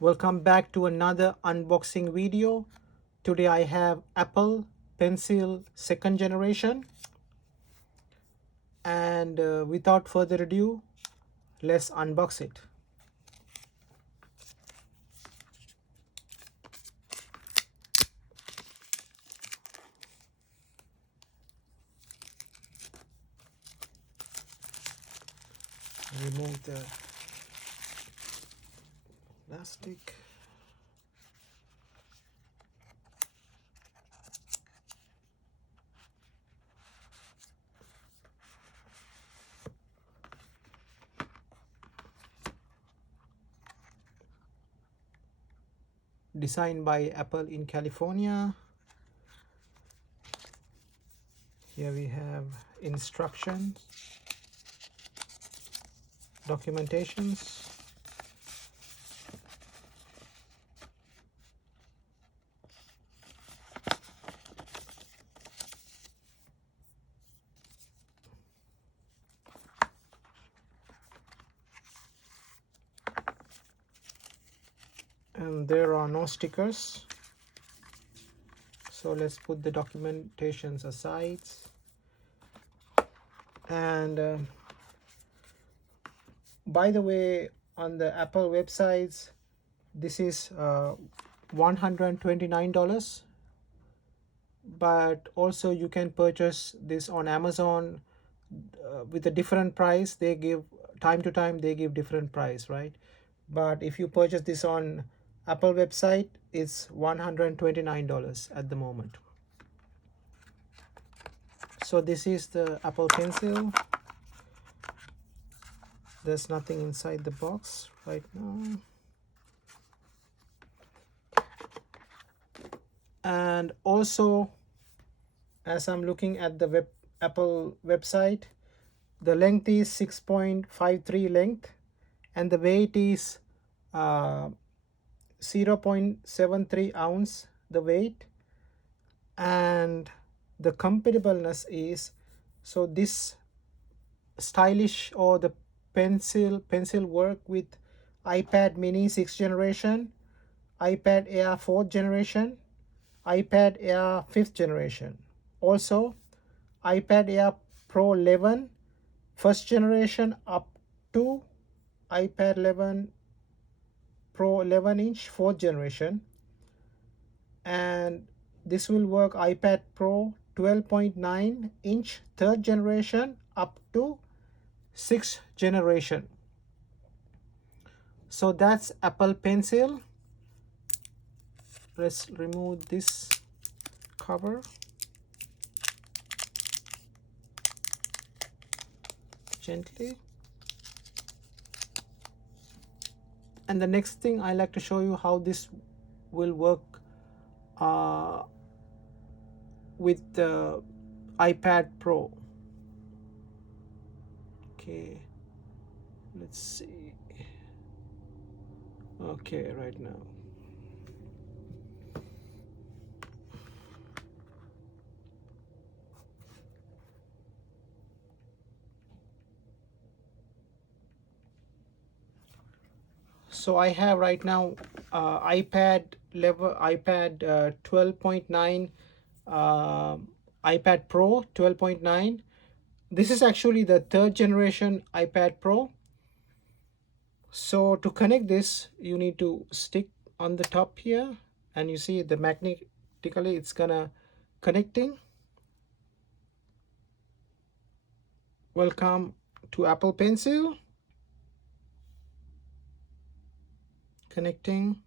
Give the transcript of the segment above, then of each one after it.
Welcome back to another unboxing video. Today I have Apple Pencil second generation, and without further ado, let's unbox it. Remove the plastic. Designed by Apple in California. Here we have instructions, documentations, and there are no stickers. So let's put the documentations aside. And by the way, on the Apple websites, this is $129, but also you can purchase this on Amazon with a different price. They give time to time, they give different price, right? But if you purchase this on Apple website, it's $129 at the moment. So this is the Apple Pencil. There's nothing inside the box right now. And also, as I'm looking at the Apple website, the length is 6.53 length, and the weight is 0.73 ounce, the weight. And the compatibleness is, so this stylish, or the pencil work with iPad mini 6th generation, iPad Air 4th generation, iPad Air 5th generation. Also, iPad Air Pro 11 first generation up to iPad 11 Pro 11 inch 4th generation. And this will work iPad Pro 12.9 inch 3rd generation up to 6th generation. So that's Apple Pencil. Let's remove this cover gently. And the next thing, I like to show you how this will work with the iPad Pro. Okay, let's see. Okay, right now. So I have right now iPad 12.9, iPad Pro 12.9. This is actually the 3rd generation iPad Pro. So to connect this, you need to stick on the top here, and you see the magnetically it's gonna connecting. Welcome to Apple Pencil. Connecting.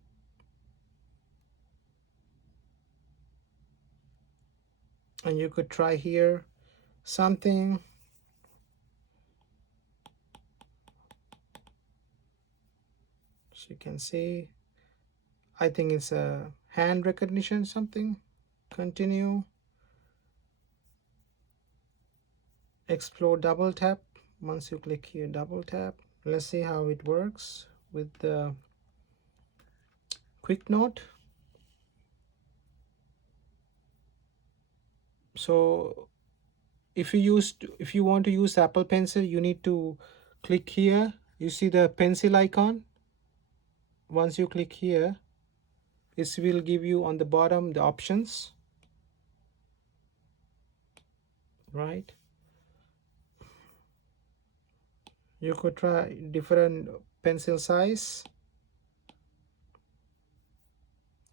And you could try here something. So you can see, I think it's a hand recognition something. Continue. Explore double tap. Once you click here, double tap. Let's see how it works with the quick note. So if you want to use Apple Pencil, you need to click here. You see the pencil icon. once you click here, this will give you on the bottom the options, right? You could try different pencil size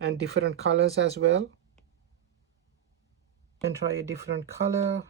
and different colors as well, and try a different color.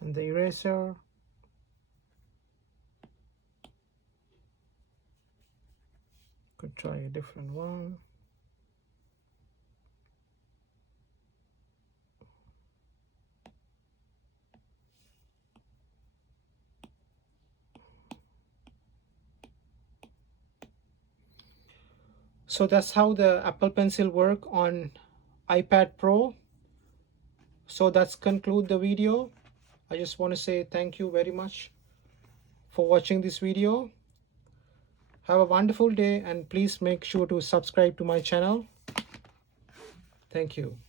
And the eraser, could try a different one. So that's how the Apple Pencil work on iPad Pro. So that's conclude the video. I just want to say thank you very much for watching this video. Have a wonderful day, and please make sure to subscribe to my channel. Thank you.